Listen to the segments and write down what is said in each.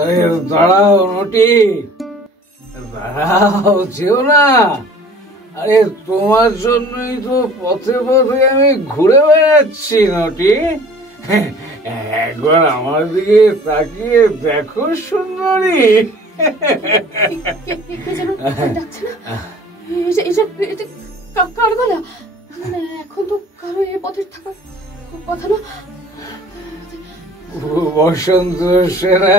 আরে দাঁড়াও নটি, দাঁড়াও, যেও না। আরে তোমার জন্যই তো পথে পথে আমি ঘুরে বেড়াচ্ছি নটি। একবার আমার দিকে তাকিয়ে দেখো সুন্দরী। কার গলা? এখন তো কারো এ পথে থাকার কথা না। বসন্ত সেনা,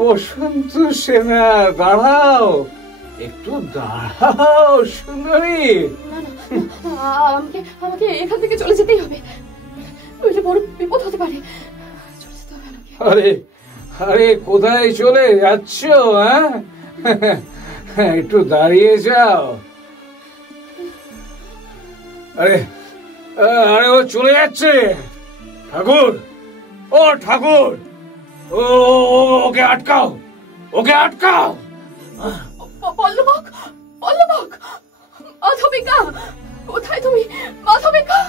বসন্ত সেনা, দাঁড়াও, একটু দাঁড়াও সুন্দরী। আমাকে আমাকে এখান থেকে চলে যেতেই হবে, নইলে বড় বিপদ হতে পারে। আরে আরে কোথায় চলে যাচ্ছ? হ্যাঁ, একটু দাঁড়িয়ে যাও। আরে আরে ও চলে যাচ্ছে। ঠাকুর, ও ঠাকুর, ওকে আটকাও, ওকে আটকাও। পল্লবক, পল্লবক, মাধবিকা, কোথায় তুমি? মাধবিকা,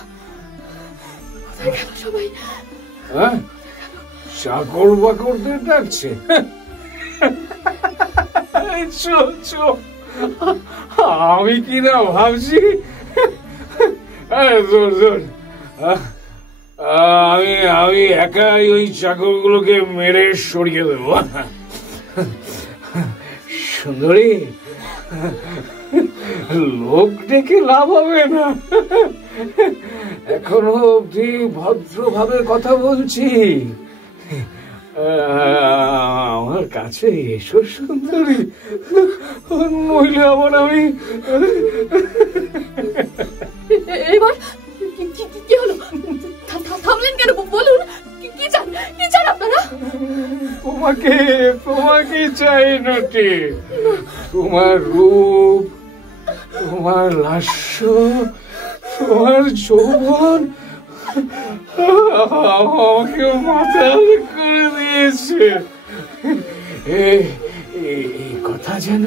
কোথায় গেল সবাই? চাকর বাকরদের ডাকছে। আমি কি না ভাবছি, আমি একাই ওই চাকরগুলোকে মেরে সরিয়ে দেব। সুন্দরী, লোক ডেকে লাভ হবে না, এখনো অব্দি ভদ্রভাবে কথা বলছি। আমার কাছে এসো সুন্দরী, নইলে আবার আমি। এবার কি হলো? থামলেন কেন? বলুন, কি চান? কি চান আপনারা? তোমাকে তোমাকে চাই নটি। তোমার রূপ, তোমার লাস্য, তোমার যৌবন আমাকে মাতাল করে দিয়েছে। এই কথা যেন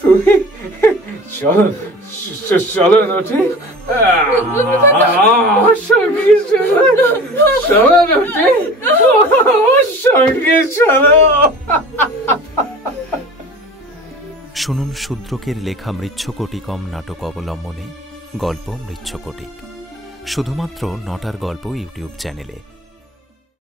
তুমি। চলো চলো নটি, আমার সঙ্গে চলো, চলো নটি, আমার সঙ্গে চলো। শুনুন শূদ্রকের লেখা মৃচ্ছকটিকম নাটক অবলম্বনে গল্প মৃচ্ছকটিক, শুধুমাত্র নটার গল্প ইউটিউব চ্যানেলে।